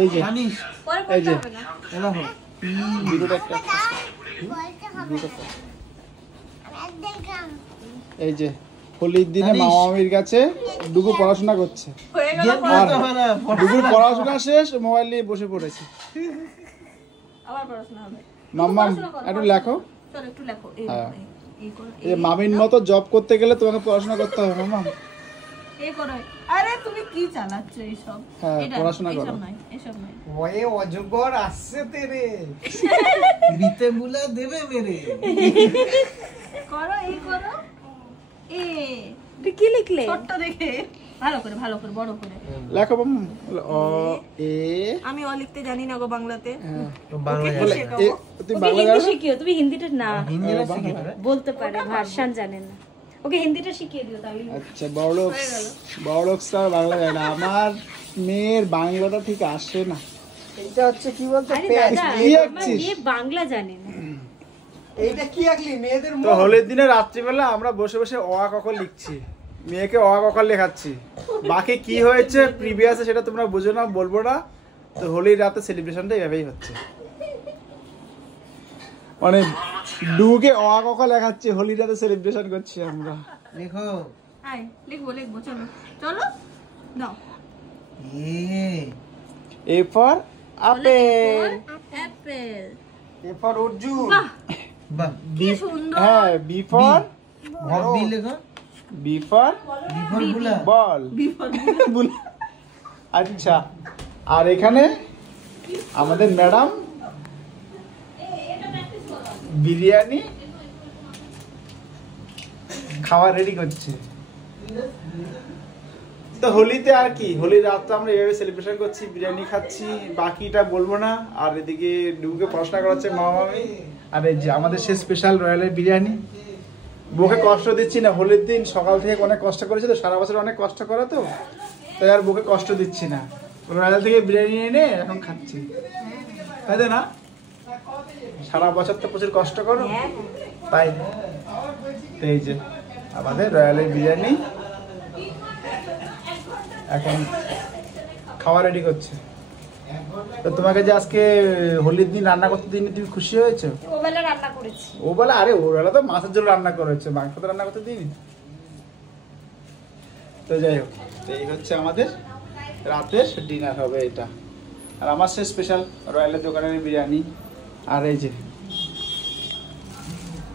এই যে পরে এই যে করতে হবে না। ভিডিওটা একটা এই যে হোলির দিনে মামা মামির কাছে ডুগু পড়াশোনা করছে হয়ে গেল আর ডুগুর পড়াশোনা শেষ মোবাইল নিয়ে বসে পড়েছে আবার পড়াশোনা হবে। মাম্মা পড়াশোনা করো, একটু পড়াশোনা লেখো করো। চলো একটু লেখো এই হ্যাঁ। এই করো এই যে মামির মতো জব করতে গেলে তোমাকে পড়াশোনা করতে হবে মামা এই করো। আরে তুমি কি চালাচ্ছ এইসব? হ্যাঁ, এটা পড়াশোনা করো। এইসব নাই, এইসব নাই। ওয়ে অজগর আসছে তেরে রিতে বুলা দেবে মেরে করো এই করো। এ তুই কি লিখলে? ছোট্ট দেখে ভালো করে বড় করে। লেখো মাম্মা অ এ আমি অ লিখতে জানি না গো বাংলাতে। হ্যাঁ তো বাংলা বলে জানে এ তুমি ওকে বাংলা হিন্দি জানো শিখিও, তুমি হিন্দিটা না হিন্দি না শিখে তোরা বলতে পারে, ভাষণ জানে না। ওকে হিন্দিটা শিখিয়ে দিও তাহলে। আচ্ছা বড়লোক স্যার বাংলা জানে না আমার মেয়ের বাংলাটা ঠিক আসে না এটা হচ্ছে কি বলতো আরে পেঁয়াজ দাদা, কি আমার আঁকছিস? মেয়ে বাংলা জানে না। এইটা কি আঁকলি মেয়েদের তো হোলির দিনে রাত্রিবেলা আমরা বসে বসে অ আ ক খ লিখছি মেয়েকে অ আ ক খ লেখাচ্ছি বাকি কি হয়েছে প্রিভিয়াসে সেটা তোমরা বুঝো না বলবো না তো হোলির রাতে সেলিব্রেশনটা এইভাবেই হচ্ছে মানে ডুকে অ আ ক খ লেখাচ্ছি হোলির রাতে সেলিব্রেশন করছি আমরা দেখো আয় লিখবো চলো দাও। এ এ ফর আপেল অ্যাপেল। এরপর অর্জুন বাহ বাহ কি সুন্দর। হ্যাঁ বি ফর ভর বি লেখো বি ফর বিফর বুলা বল বুল- আচ্ছা আর এখানে আমাদের ম্যাডাম বিরিয়ানি খাওয়া রেডি করছে তো হোলিতে আর কি হোলির রাতটা আমরা এভাবে সেলিব্রেশন করছি বিরিয়ানি খাচ্ছি বাকিটা বলবো না আর এদিকে ডুবুকে পড়াশোনা করাচ্ছে মামা মামি আর এই যে আমাদের সে স্পেশাল রয়্যালের বিরিয়ানি বুকে কষ্ট দিচ্ছি না হোলির দিন সকাল থেকে অনেক কষ্ট করেছে তো সারা বছর অনেক কষ্ট করে তো তাই আর বুকে কষ্ট দিচ্ছি না রয়্যাল থেকে বিরিয়ানি এনে এখন খাচ্ছি তাই তো না সারা বছর তো প্রচুর কষ্ট করো তাই তো এই যে আমাদের রয়্যালের বিরিয়ানি এখন খাওয়া রেডি করছে তো তোমাকে যে আজকে হোলির দিন রান্না করতে দিন তুমি খুশি হয়েছো ওবেলা রান্না করেছি। ও বলে আরে ওর বেলা তো মাছের জন্য রান্না করেছে মাংস তো রান্না করতে দিইনি তো যাই হোক তো এই হচ্ছে আমাদের রাতের ডিনার হবে এটা আর আমার সে স্পেশাল রয়্যালের দোকানের বিরিয়ানি আর এই যে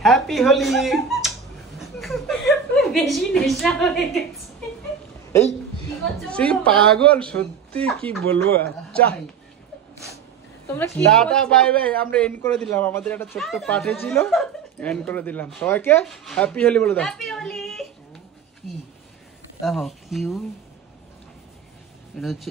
হ্যাপি হোলি বেশি নেশা হয়ে গেছে। এই সেই পাগল সত্যি কি বলবো আচ্ছা তোমরা কি টাটা বাই বাই আমরা এন্ড করে দিলাম আমাদের একটা ছোট্ট পার্টি ছিল এন্ড করে দিলাম সবাইকে হ্যাপি হোলি বলে দাও হ্যাপি হোলি। দেখো কিউ এটা হচ্ছে